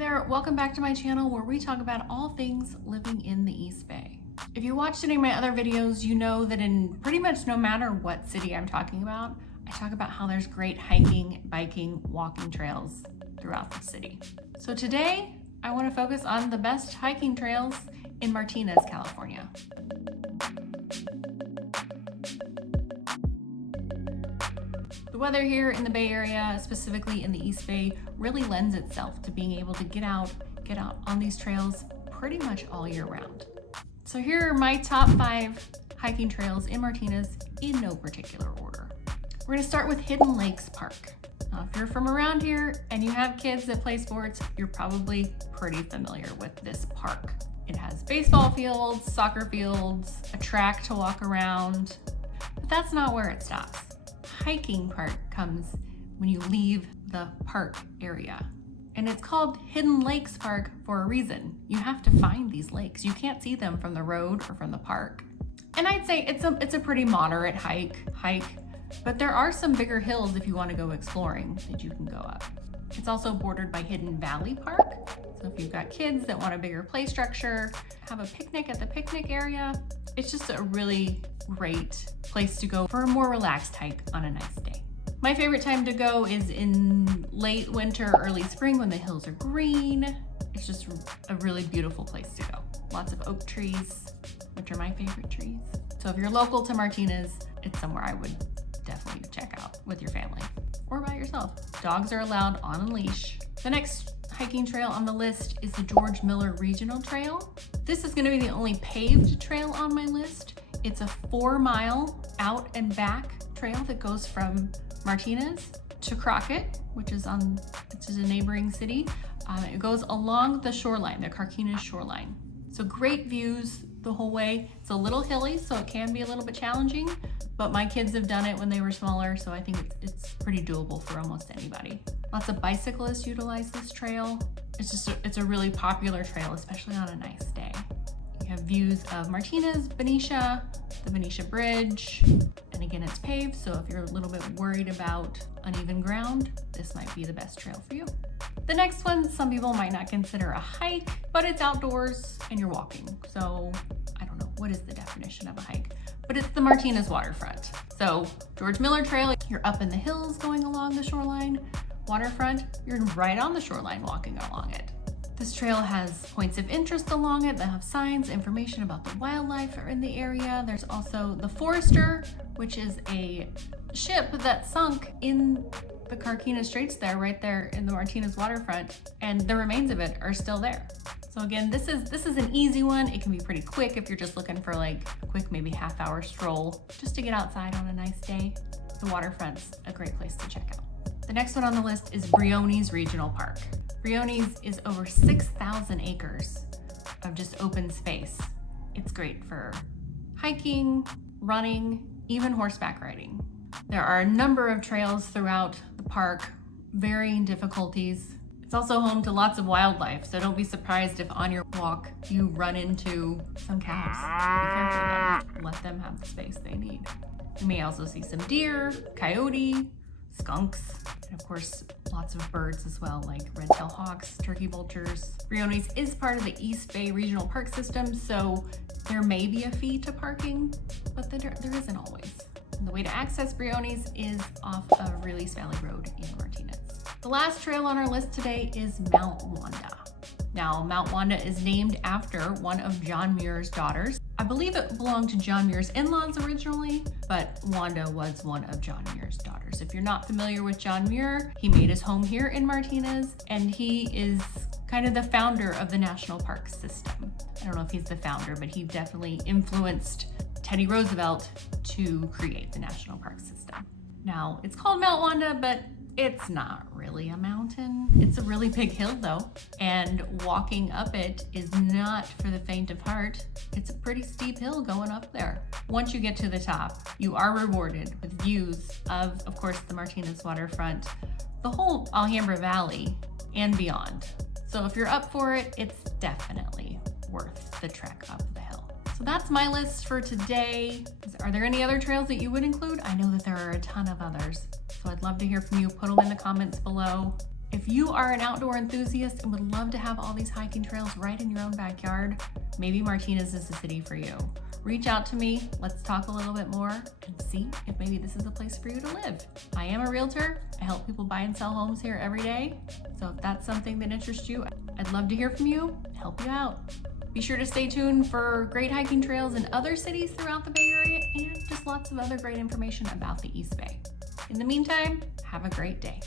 Hi there, welcome back to my channel where we talk about all things living in the East Bay. If you watched any of my other videos, you know that in pretty much no matter what city I'm talking about, I talk about how there's great hiking, biking, walking trails throughout the city. So today, I want to focus on the best hiking trails in Martinez, California. The weather here in the Bay Area, specifically in the East Bay, really lends itself to being able to get out on these trails pretty much all year round. So here are my top 5 hiking trails in Martinez in no particular order. We're gonna start with Hidden Lakes Park. Now, if you're from around here and you have kids that play sports, you're probably pretty familiar with this park. It has baseball fields, soccer fields, a track to walk around, but that's not where it stops. Hiking part comes when you leave the park area. And it's called Hidden Lakes Park for a reason. You have to find these lakes. You can't see them from the road or from the park. And I'd say it's a pretty moderate hike, but there are some bigger hills if you want to go exploring that you can go up. It's also bordered by Hidden Valley Park. So if you've got kids that want a bigger play structure, have a picnic at the picnic area, it's just a really great place to go for a more relaxed hike on a nice day. My favorite time to go is in late winter, early spring when the hills are green. It's just a really beautiful place to go. Lots of oak trees, which are my favorite trees. So if you're local to Martinez, it's somewhere I would definitely check out with your family or by yourself. Dogs are allowed on a leash. The next hiking trail on the list is the George Miller Regional Trail. This is gonna be the only paved trail on my list. It's a 4-mile out and back trail that goes from Martinez to Crockett, which is a neighboring city. It goes along the shoreline, the Carquinez shoreline. So great views the whole way. It's a little hilly, so it can be a little bit challenging, but my kids have done it when they were smaller, so I think it's pretty doable for almost anybody. Lots of bicyclists utilize this trail. It's a really popular trail, especially on a nice day. You have views of Martinez, Benicia, the Benicia Bridge, and again, it's paved, so if you're a little bit worried about uneven ground, this might be the best trail for you. The next one, some people might not consider a hike, but it's outdoors and you're walking. So I don't know, what is the definition of a hike? But it's the Martinez waterfront. So George Miller Trail, you're up in the hills going along the shoreline. Waterfront, you're right on the shoreline walking along it. This trail has points of interest along it that have signs, information about the wildlife are in the area. There's also the Forester, which is a ship that sunk in the Carquinez Straits there, right there in the Martinez waterfront, and the remains of it are still there. So again, this is an easy one. It can be pretty quick if you're just looking for like a quick, maybe half-hour stroll just to get outside on a nice day. The waterfront's a great place to check out. The next one on the list is Briones Regional Park. Briones is over 6,000 acres of just open space. It's great for hiking, running, even horseback riding. There are a number of trails throughout the park, varying difficulties. It's also home to lots of wildlife, so don't be surprised if on your walk you run into some cows. Be careful, let them have the space they need. You may also see some deer, coyote, skunks, and of course, lots of birds as well, like red-tailed hawks, turkey vultures. Briones is part of the East Bay Regional Park System, so there may be a fee to parking, but there isn't always. And the way to access Briones is off of Release Valley Road in Martinez. The last trail on our list today is Mount Wanda. Now, Mount Wanda is named after one of John Muir's daughters. I believe it belonged to John Muir's in-laws originally, but Wanda was one of John Muir's daughters. If you're not familiar with John Muir, he made his home here in Martinez, and he is kind of the founder of the National Park System. I don't know if he's the founder, but he definitely influenced Teddy Roosevelt to create the National Park System. Now, it's called Mount Wanda, but it's not really a mountain. It's a really big hill though, and walking up it is not for the faint of heart. It's a pretty steep hill going up there. Once you get to the top, you are rewarded with views of course, the Martinez waterfront, the whole Alhambra Valley, and beyond. So if you're up for it, it's definitely worth the trek up the hill. So that's my list for today. Are there any other trails that you would include? I know that there are a ton of others, so I'd love to hear from you. Put them in the comments below. If you are an outdoor enthusiast and would love to have all these hiking trails right in your own backyard, maybe Martinez is the city for you. Reach out to me, let's talk a little bit more and see if maybe this is a place for you to live. I am a realtor. I help people buy and sell homes here every day. So if that's something that interests you, I'd love to hear from you, help you out. Be sure to stay tuned for great hiking trails in other cities throughout the Bay Area and just lots of other great information about the East Bay. In the meantime, have a great day.